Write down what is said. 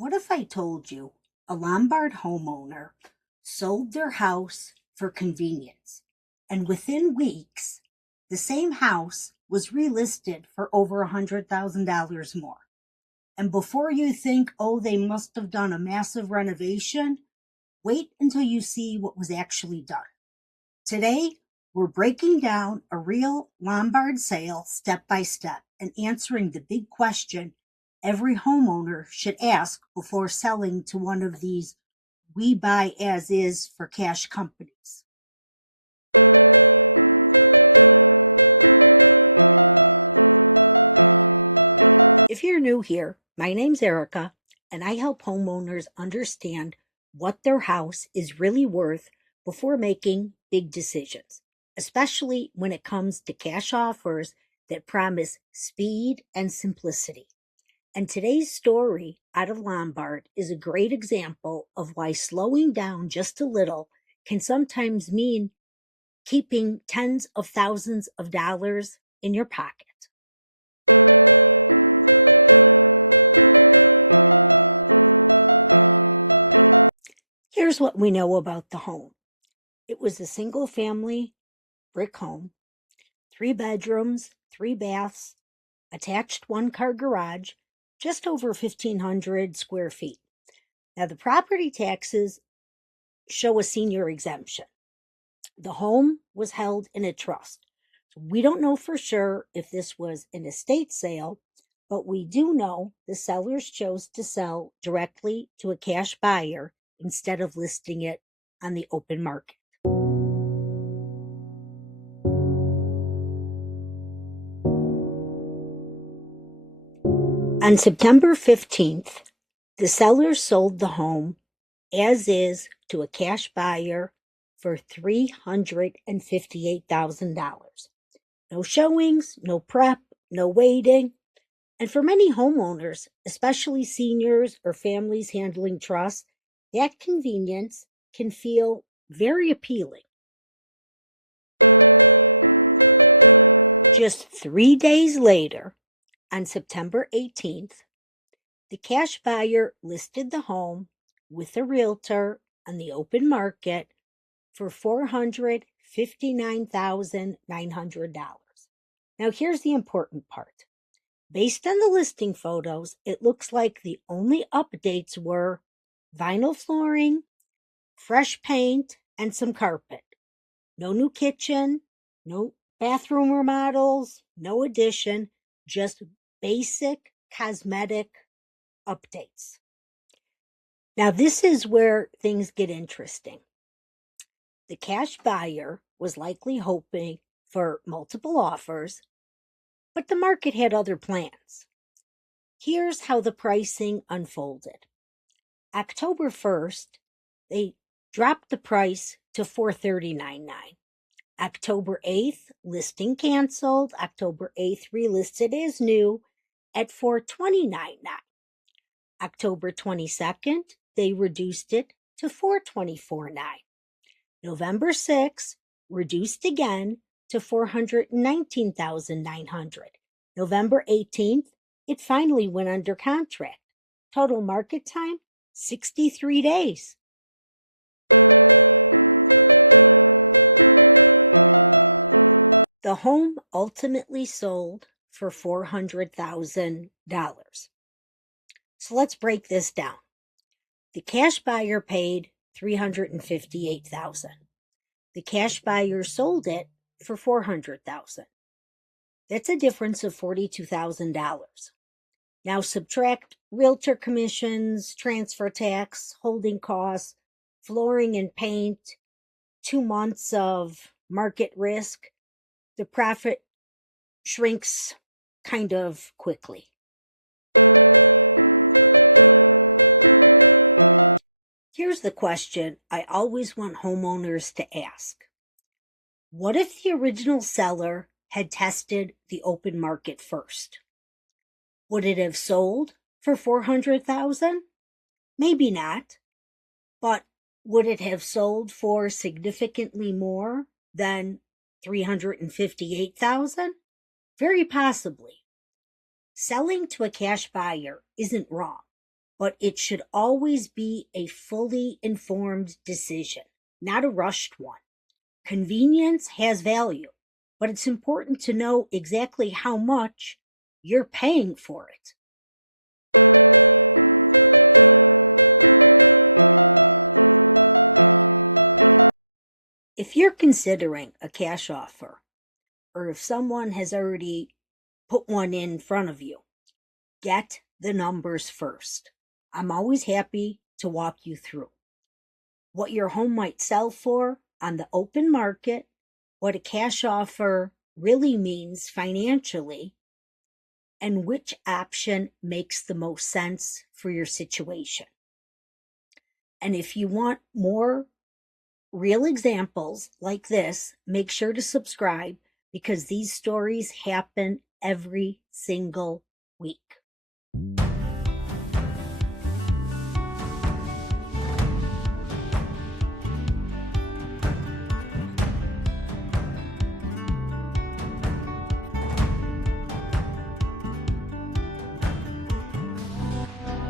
What if I told you a Lombard homeowner sold their house for convenience, and within weeks, the same house was relisted for over $100,000 more? And before you think, oh, they must have done a massive renovation, wait until you see what was actually done. Today, we're breaking down a real Lombard sale step by step and answering the big question every homeowner should ask before selling to one of these we buy as is for cash companies. If you're new here, my name's Erica, and I help homeowners understand what their house is really worth before making big decisions, especially when it comes to cash offers that promise speed and simplicity. And today's story out of Lombard is a great example of why slowing down just a little can sometimes mean keeping tens of thousands of dollars in your pocket. Here's what we know about the home. It was a single-family brick home, 3 bedrooms, 3 baths, attached one-car garage, just over 1,500 square feet. Now, the property taxes show a senior exemption. The home was held in a trust. So we don't know for sure if this was an estate sale, but we do know the sellers chose to sell directly to a cash buyer instead of listing it on the open market. On September 15th, the sellers sold the home as is to a cash buyer for $358,000. No showings, no prep, no waiting. And for many homeowners, especially seniors or families handling trusts, that convenience can feel very appealing. Just 3 days later, on September 18th, the cash buyer listed the home with a realtor on the open market for $459,900. Now, here's the important part. Based on the listing photos, it looks like the only updates were vinyl flooring, fresh paint, and some carpet. No new kitchen, no bathroom remodels, no addition, just basic cosmetic updates. Now, this is where things get interesting. The cash buyer was likely hoping for multiple offers, but the market had other plans. Here's how the pricing unfolded. October 1st, they dropped the price to $439.9. October 8th, listing canceled. October 8th, relisted as new at $429.9. October 22nd, they reduced it to $424.9. November 6th, reduced again to $419,900. November 18th, it finally went under contract. Total market time, 63 days. The home ultimately sold for $400,000. So let's break this down. The cash buyer paid $358,000. The cash buyer sold it for $400,000. That's a difference of $42,000. Now subtract realtor commissions, transfer tax, holding costs, flooring and paint, 2 months of market risk. The profit shrinks kind of quickly. Here's the question I always want homeowners to ask. What if the original seller had tested the open market first? Would it have sold for $400,000? Maybe not. But would it have sold for significantly more than $358,000? Very possibly. Selling to a cash buyer isn't wrong, but it should always be a fully informed decision, not a rushed one. Convenience has value, but it's important to know exactly how much you're paying for it. If you're considering a cash offer, or if someone has already put one in front of you, get the numbers first. I'm always happy to walk you through what your home might sell for on the open market, what a cash offer really means financially, and which option makes the most sense for your situation. And if you want more real examples like this, make sure to subscribe because these stories happen every single